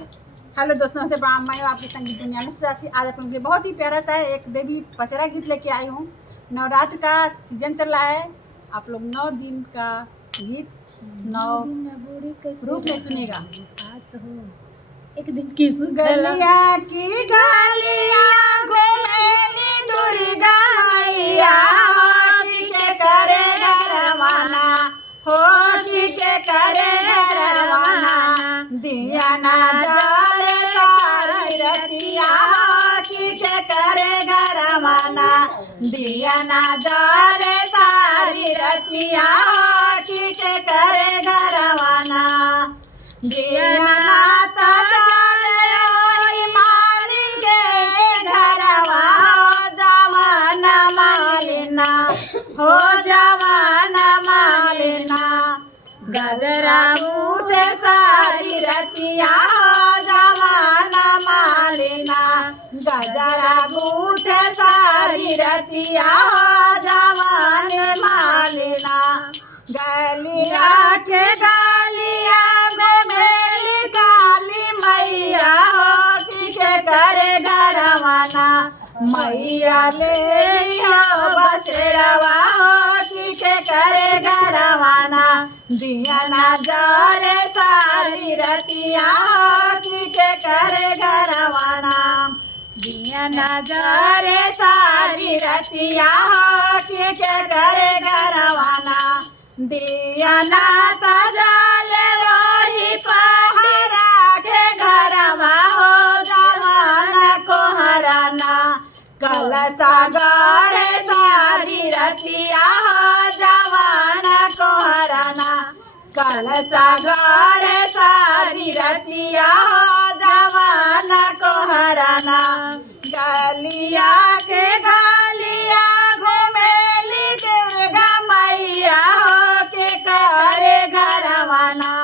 Hello दोस्तों, नमस्ते प्रणाम। मैं हूँ आपकी संगीत दुनिया में सुजासी। आज आप लोगों के लिए बहुत ही प्यारा सा एक देवी पचरा गीत लेके आई हूँ। नवरात्र का सीजन चल रहा है। आप लोग 9 दिन का गीत 9 रूप में सुनेगा। एक दिन की गलिया की गलियां घुमेली दुर्गा मैया, के करे रवाना हो, के करे रवाना। दिया ना जाले सारी रतिया, के करे रवाना। दिया ना जाले सारी रतिया, के करे रवाना। दिया ना हो जवाना मालिना। गजरा मुझे सारी रतिया, हो जवाना मालिना। गजरा मुझे सारी रतिया, हो जवान मालिना। गलिया के गलिया घुमेली काली मैया, हो के करे घरवाना। मैया ले बसड़वा, हो के करे घरवाना। दिया ना जाले सारी रतिया, हो के करे घरवाना। दिया ना जाले सारी रतिया, हो के करे घरवाना। दिया ना जाले वही पहरा के घरवा, हो जवाना को हराना। कलसा गढ़े सारी रतिया, हो जवाना को हराना। कलसा गढ़े सारी रतिया, हो जवाना को हराना। गलिया के गलिया घुमेली दुर्गा मैया, हो के करे घरवाना।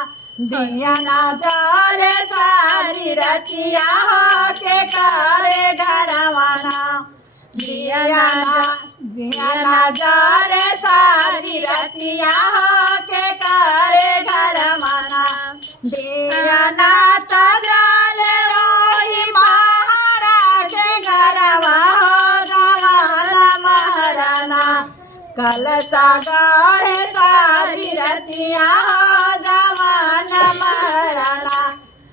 दिया ना जाले सारी रतिया, हो के करे घरवाना। दिया ना जाले सारी रतिया, हो के करे घरवाना। दिया ना जाले वही महारा के घरवा, हो जवाना महाराना। कलसा गढ़े सारी रतिया, हो जवाना महाराना।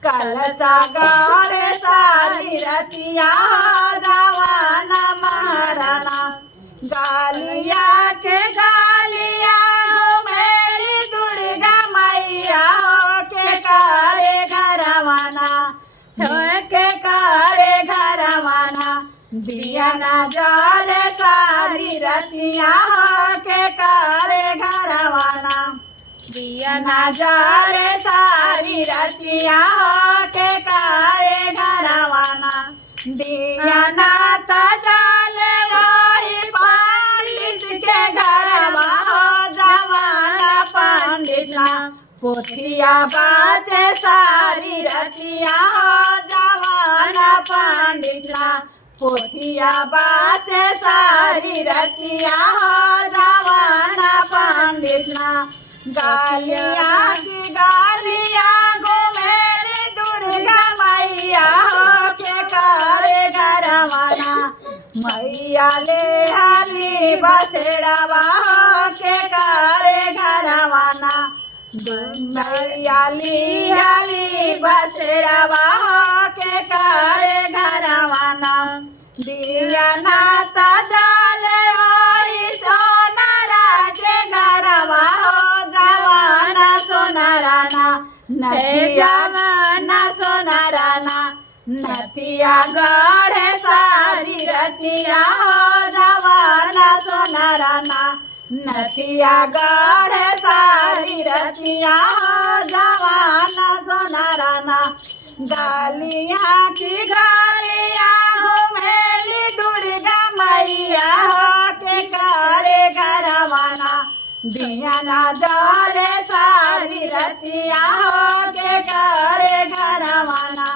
कलसा गढ़े सारी रतिया, हो जवाना महाराना। गालिया के गालिया घुमेली दुर्गा मैया, हो के करे घरवाना। हो के करे घरवाना। दिया ना जाले सारी रतिया, हो के करे घरवाना। दिया ना जाले सारी रतिया, हो के करे घरवाना। दिया ना जाले वही पंडित के घरवा, हो जवाना पंडितना। पोथिया बाचे सारी रतिया, हो जवाना पंडितना। पोथिया बाचे सारी रतिया, हो जवाना पंडितना। गालिया की गालिया घुमेली दुर्गा मैया, हो के करे घरवाना। मैया ले हाली बसड़वा, हो के करे घरवाना। मैया ली हाली बसड़वा, हो के करे घरवाना। दिया ना जाले वही सोनारा के घरवा, हो जवाना सोनाराना। नथिया ना सोनाराना। नथिया गढ़े सारी रतिया, हो जवाना सोनाराना। नथिया गढ़े सारी रतिया, हो जवाना सोनाराना। गालिया की गालिया घुमेली दुर्गा मैया, हो के करे घरवाना। दिया ना जाले सारी रतिया, हो के करे घरवाना।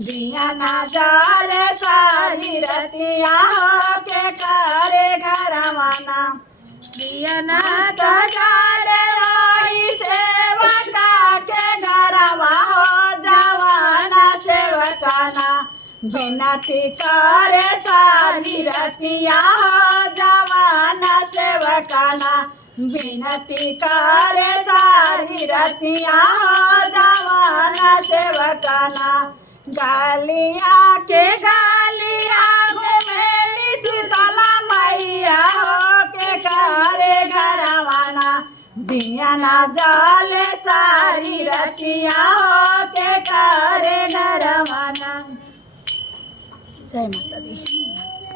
दिया ना जाले सारी रतिया, हो के करे घरवाना। दिया ना जाले वही सेवका के घरवा, हो जवाना। सेवकाना विनती करे सारी रतिया हो जवाना सेवकाना विनती करे सारी रतिया हो जवाना सेवकाना गालिया के गालिया घुमेली शीतला मैया हो के करे घरवाना दिया ना जले सारी रतिया हो के करे घरवाना। जय माता दी।